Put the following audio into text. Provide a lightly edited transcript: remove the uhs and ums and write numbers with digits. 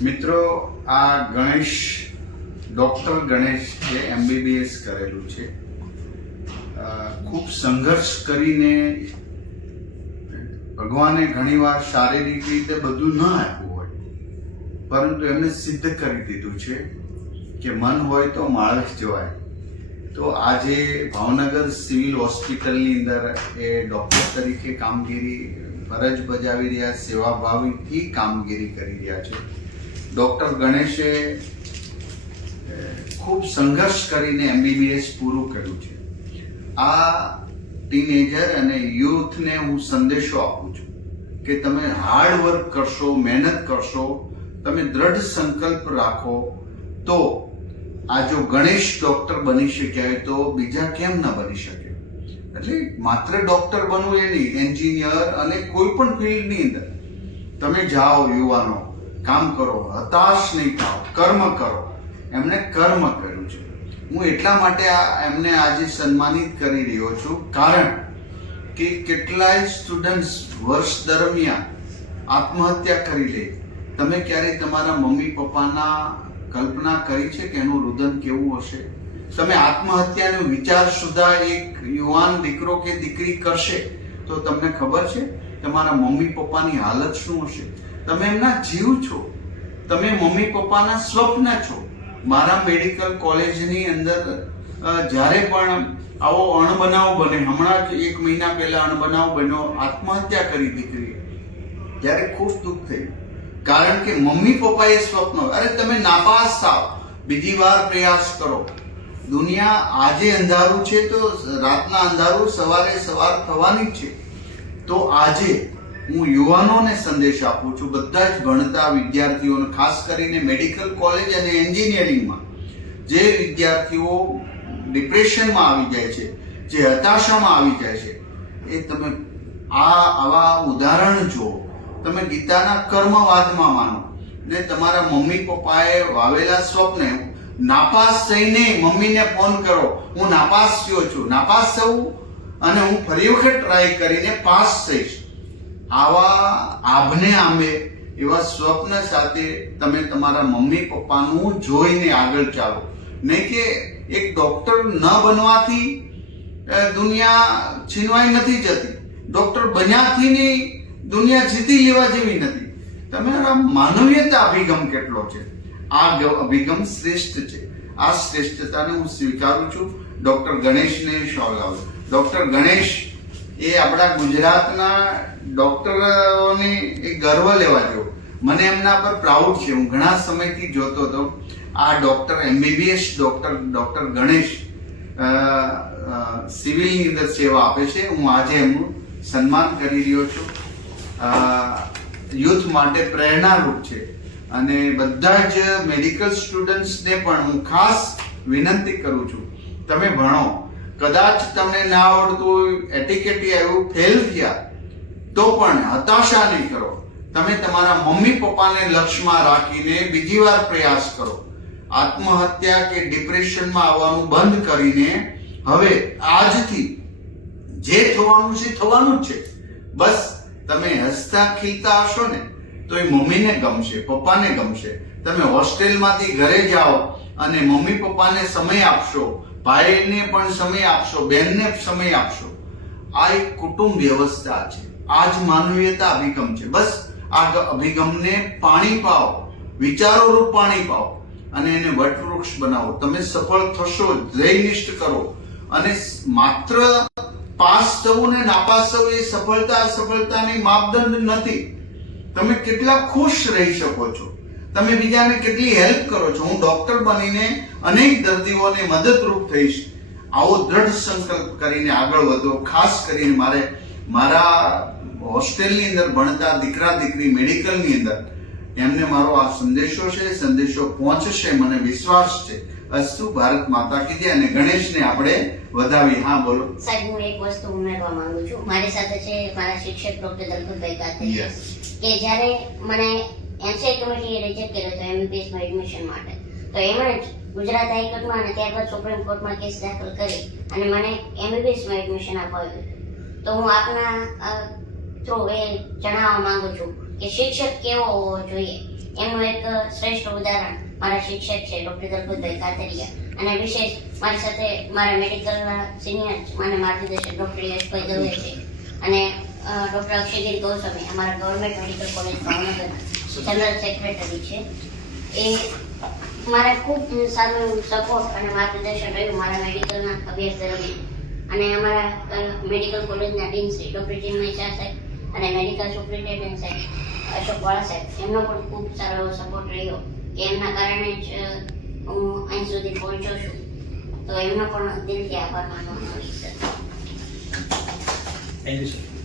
મિત્રો, આ ગણેશ ડોક્ટર ગણેશ જે MBBS કરેલું છે, ખૂબ સંઘર્ષ કરીને ભગવાને ઘણીવાર શારીરિક રીતે બધું ન આપ્યું હોય, પરંતુ એમને સિદ્ધ કરી દીધું છે કે મન હોય તો માણસ જવાય. તો આજે ભાવનગર સિવિલ હોસ્પિટલની અંદર એ ડોક્ટર તરીકે કામગીરી ફરજ બજાવી રહ્યા, સેવાભાવીથી કામગીરી કરી રહ્યા છે. ડોક્ટર ગણેશે ખૂબ સંઘર્ષ કરીને MBBS પૂરું કર્યું છે. આ ટીનેજર અને યુથને હું સંદેશો આપું છું કે તમે હાર્ડ વર્ક કરશો, મહેનત કરશો, તમે દ્રઢ સંકલ્પ રાખો તો આ જો ગણેશ ડોક્ટર બની શક્યા હોય તો બીજા કેમ ન બની શકે? એટલે માત્ર ડોક્ટર બનવું એ નહીં, એન્જિનિયર અને કોઈ પણ ફિલ્ડની અંદર તમે જાઓ, યુવાનો કામ કરો, હતાશ નહીં થાઓ, કર્મ કરો. એમણે કર્મ કર્યું છે. હું એટલા માટે એમને આજે સન્માનિત કરી રહ્યો છું કારણ કે કેટલાય સ્ટુડન્ટ્સ વર્ષ દરમિયાન આત્મહત્યા કરી લે. તમે ક્યારે તમારા મમ્મી પપ્પાના કલ્પના કરી છે કે એનું રુદન કેવું હશે? તમે આત્મહત્યાનો વિચાર સુધા એક યુવાન દીકરો કે દીકરી કરશે તો તમને ખબર છે તમારા મમ્મી પપ્પાની હાલત શું હશે? તમે એમના જીવ છો, તમે મમ્મી પપ્પાના સ્વપ્ન છો. મારા મેડિકલ કોલેજની અંદર જ્યારે પણ આવો અણબનાવ બને, હમણાં જ 1 મહિના પહેલા અણબનાવ બન્યો, આત્મહત્યા કરી દીકરી, ત્યારે ખૂબ દુઃખ થયું. કારણ કે મમ્મી પપ્પાએ સ્વપ્ન, અરે તમે નાપાસ થાવ, બીજી વાર પ્રયાસ કરો. દુનિયા આજે અંધારું છે તો રાતના અંધારું સવારે સવાર થવાની છે. તો આજે હું યુવાનોને સંદેશ આપું છું, બધા જ ભણતા વિદ્યાર્થીઓને, ખાસ કરીને મેડિકલ કોલેજ અને એન્જિનિયરિંગમાં જે વિદ્યાર્થીઓ ડિપ્રેશનમાં આવી જાય છે, જે હતાશામાં આવી જાય છે, એ તમે આવા ઉદાહરણ જુઓ. તમે ગીતાના કર્મવાદમાં માનો ને તમારા મમ્મી પપ્પાએ વાવેલા સ્વપ્ને નાપાસ થઈને મમ્મીને ફોન કરો, હું નાપાસ થયો છું, નાપાસ થવું અને હું ફરી વખત ટ્રાય કરીને પાસ થઈશ. આવા આભને આંબે એવા સ્વપ્ન સાથે તમે તમારા મમ્મી પપ્પાનું જોઈને આગળ ચાલો. નહીં કે એક ડોક્ટર ન બનવાથી દુનિયા છીનવાઈ નથી જતી, ડોક્ટર બન્યાથી દુનિયા જીતી લેવા જેવી નથી. તમારા માનવીયતા અભિગમ કેટલો છે, આ અભિગમ શ્રેષ્ઠ છે. આ શ્રેષ્ઠતાને હું સ્વીકારું છું. ડોક્ટર ગણેશને શોલ લાવું. ડોક્ટર ગણેશ એ આપણા ગુજરાતના ડોક્ટરોને એક ગર્વ લેવા જેવો. મને એમના પર પ્રાઉડ છે. હું ઘણા સમયથી જોતો હતો આ ડોક્ટર MBBS ડોક્ટર ગણેશ સિવિલની અંદર સેવા આપે છે. હું આજે એમનું સન્માન કરી રહ્યો છું. યુથ માટે પ્રેરણારૂપ છે. અને બધા જ મેડિકલ સ્ટુડન્ટ્સને પણ હું ખાસ વિનંતી કરું છું, તમે ભણો. કદાચ તમને ના આવડતું, એટીકેટી આવ્યું, ફેલ થયા તો પણ હતાશા નહીં કરો. તમે તમારા મમ્મી પપ્પાને લક્ષ્યમાં રાખીને બીજી વાર પ્રયાસ કરો. આત્મહત્યા કે ડિપ્રેશનમાં આવવાનું બંધ કરીને હવે આજથી જે થવાનું છે થવાનું જ છે. બસ તમે હસતા ખીલતા હશો ને તો એ મમ્મીને ગમશે, પપ્પાને ગમશે. તમે હોસ્ટેલમાંથી ઘરે જાઓ અને મમ્મી પપ્પાને સમય આપશો, ભાઈને પણ સમય આપશો, બહેનને સમય આપશો. આ એક કુટુંબ વ્યવસ્થા છે. આ જ માનવીયતા અભિગમ છે. બસ આ અભિગમને પાણી પાઓ, વિચારો રૂપ પાણી પાઓ અને એને વટવૃક્ષ બનાવો. તમે સફળ થશો. ધ્યેયનિષ્ઠ કરો. અને માત્ર પાસ થવું ને નાપાસ થવું એ સફળતાની માપદંડ નથી. તમે કેટલા ખુશ રહી શકો છો, તમે બીજાને કેટલી હેલ્પ કરો છો. હું ડોક્ટર બનીને અનેક દર્દીઓને મદદરૂપ થઈશ. આવો દ્રઢ સંકલ્પ કરીને આગળ વધો. ખાસ કરીને મારા હોસ્ટેલની અંદર ભણતા દીકરા દીકરી મેડિકલની અંદર એમને મારો આ સંદેશો છે, સંદેશો પહોંચશે, મને વિશ્વાસ છે. અસ્તુ. ભારત માતા કી જય. અને ગણેશને આપણે વધાવી. હા બોલો સાહેબ. હું એક વસ્તુ ઉમેરવા માંગુ છું. મારી સાથે છે મારા શિક્ષક ડોક્ટર દલપતભાઈ કાતરિયા, કે જ્યારે મને NCI કમિટીએ રિજેક્ટ કર્યો હતો MBBS માં એડમિશન માટે, તો એમણે ગુજરાત હાઈકોર્ટમાં અને ત્યારબાદ સુપ્રીમ કોર્ટમાં કેસ દાખલ કરી અને મને MBBS માં એડમિશન અપાવ્યું. તો હું આપના થ્રુ એ જણાવવા માંગુ છું કે શિક્ષક કેવો હોવો જોઈએ એનું એક શ્રેષ્ઠ ઉદાહરણ મારા શિક્ષક છે ડૉક્ટર દલપતભાઈ કાતરિયા, અને વિશેષ મારી સાથે મારા મેડિકલના સિનિયર મને માર્ગદર્શક ડૉક્ટર યશભાઈ દવે છે, અને ડૉક્ટર અક્ષયગીરી ગૌસ્વામી અમારા ગવર્મેન્ટ મેડિકલ કોલેજ ભાવનગરના જનરલ સેક્રેટરી છે. એ મારે ખૂબ સારું સપોર્ટ અને માર્ગદર્શન રહ્યું મારા મેડિકલના અભ્યાસ દરમિયાન. અને અમારા મેડિકલ કોલેજના ડીન શ્રી ડૉક્ટર ચિન્મય શાહ સાહેબ અને મેડિકલ સુપ્રિન્ટેન્ડન્ટ સાહેબ અશોક વાળા સાહેબ, એમનો પણ ખૂબ સારો એવો સપોર્ટ રહ્યો કે એમના કારણે જ હું અહીં સુધી પહોંચ્યો છું. તો એમનો પણ દિલથી આભાર માનવાનો છે. Thank you sir.